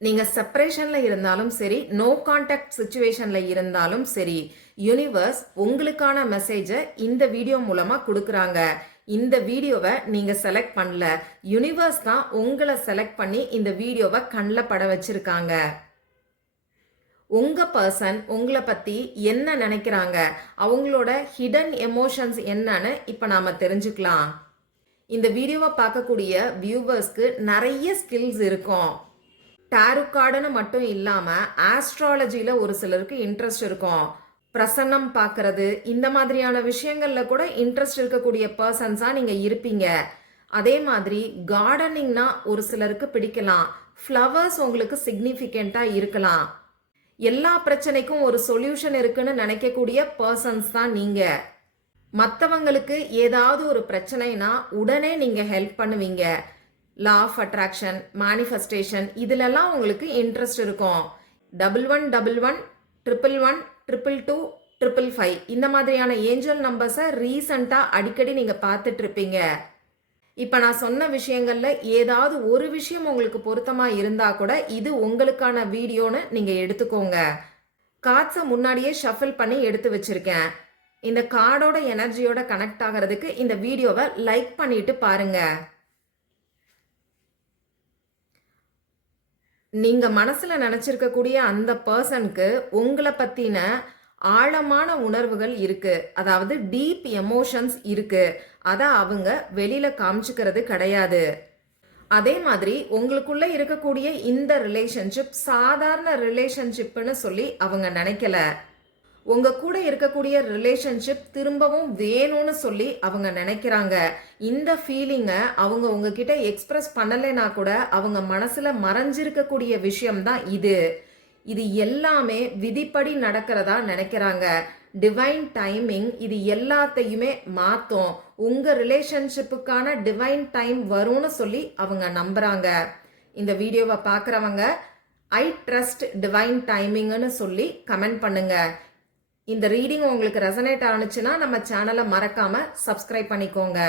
நீங்க செப்பரேஷன்ல இருந்தாலும் சரி, நோ கான்டாக்ட் சிச்சுவேஷன்ல இருந்தாலும் சரி, யூனிவர்ஸ் உங்களுக்கான மெசேஜை இந்த வீடியோ மூலமா கொடுக்குறாங்க. இந்த வீடியோவை நீங்க செலக்ட் பண்ணல, யூனிவர்ஸ் தான் உங்களை செலக்ட் பண்ணி இந்த வீடியோவை கண்ணில் பட வச்சிருக்காங்க. உங்க பர்சன் உங்களை பத்தி என்ன நினைக்கிறாங்க, அவங்களோட ஹிடன் எமோஷன்ஸ் என்னன்னு இப்ப நாம தெரிஞ்சுக்கலாம். இந்த வீடியோவை பார்க்கக்கூடிய வியூவர்ஸ்க்கு நிறைய ஸ்கில்ஸ் இருக்கும். டாரோ கார்டுன்னு மட்டும் இல்லாம ஆஸ்ட்ராலஜில ஒரு சிலருக்கு இன்ட்ரெஸ்ட் இருக்கும். பிரசன்னம் பார்க்கறது, இந்த மாதிரியான விஷயங்கள்ல கூட இன்ட்ரெஸ்ட் இருக்கக்கூடிய பர்சன்ஸா நீங்க இருப்பீங்க. அதே மாதிரி கார்டனிங்னா ஒரு சிலருக்கு பிடிக்கலாம். ஃப்ளவர்ஸ் உங்களுக்கு சிக்னிஃபிகண்டா இருக்கலாம். எல்லா பிரச்சனைக்கும் ஒரு சொல்யூஷன் இருக்குன்னு நினைக்கக்கூடிய பர்சன்ஸ் தான் நீங்க. மற்றவங்களுக்கு ஏதாவது ஒரு பிரச்சனைனா உடனே நீங்க ஹெல்ப் பண்ணுவீங்க. லா ஆஃப் அட்ராக்ஷன், மேனிஃபெஸ்டேஷன் இதுலெல்லாம் உங்களுக்கு இன்ட்ரெஸ்ட் இருக்கும். 1111 111 222 555 இந்த மாதிரியான ஏஞ்சல் நம்பர்ஸை ரீசண்டாக அடிக்கடி நீங்கள் பார்த்துட்டு இருப்பீங்க. இப்போ நான் சொன்ன விஷயங்கள்ல ஏதாவது ஒரு விஷயம் உங்களுக்கு பொருத்தமாக இருந்தால் கூட இது உங்களுக்கான வீடியோன்னு நீங்கள் எடுத்துக்கோங்க. கார்ட்ஸை முன்னாடியே ஷஃபில் பண்ணி எடுத்து வச்சிருக்கேன். இந்த கார்டோட எனர்ஜியோட கனெக்ட் ஆகிறதுக்கு இந்த வீடியோவை லைக் பண்ணிட்டு பாருங்க. நீங்க மனசுல நினைச்சிருக்கக்கூடிய அந்த பர்சனுக்கு உங்களை பத்தின ஆழமான உணர்வுகள் இருக்கு, அதாவது டீப் எமோஷன்ஸ் இருக்கு. அதை அவங்க வெளியில காமிச்சுக்கிறது கிடையாது. அதே மாதிரி உங்களுக்குள்ள இருக்கக்கூடிய இந்த ரிலேஷன்ஷிப் சாதாரண ரிலேஷன்ஷிப்னு சொல்லி அவங்க நினைக்கல. உங்க கூட இருக்கக்கூடிய ரிலேஷன்ஷிப் திரும்பவும் வேணும்னு சொல்லி அவங்க நினைக்கிறாங்க. இந்த ஃபீலிங்கை அவங்க உங்ககிட்ட எக்ஸ்பிரஸ் பண்ணலைன்னா கூட அவங்க மனசுல மறைஞ்சிருக்கக்கூடிய விஷயம்தான் இது. இது எல்லாமே விதிப்படி நடக்கிறதா நினைக்கிறாங்க. டிவைன் டைமிங் இது எல்லாத்தையுமே மாற்றும். உங்க ரிலேஷன்ஷிப்புக்கான டிவைன் டைம் வரும்னு சொல்லி அவங்க நம்புறாங்க. இந்த வீடியோவை பார்க்குறவங்க ஐ ட்ரஸ்ட் டிவைன் டைமிங்னு சொல்லி கமெண்ட் பண்ணுங்க. இந்த ரீடிங் உங்களுக்கு ரெசனேட் ஆனுச்சுன்னா நம்ம சேனலை மறக்காம சப்ஸ்கிரைப் பண்ணிக்கோங்க.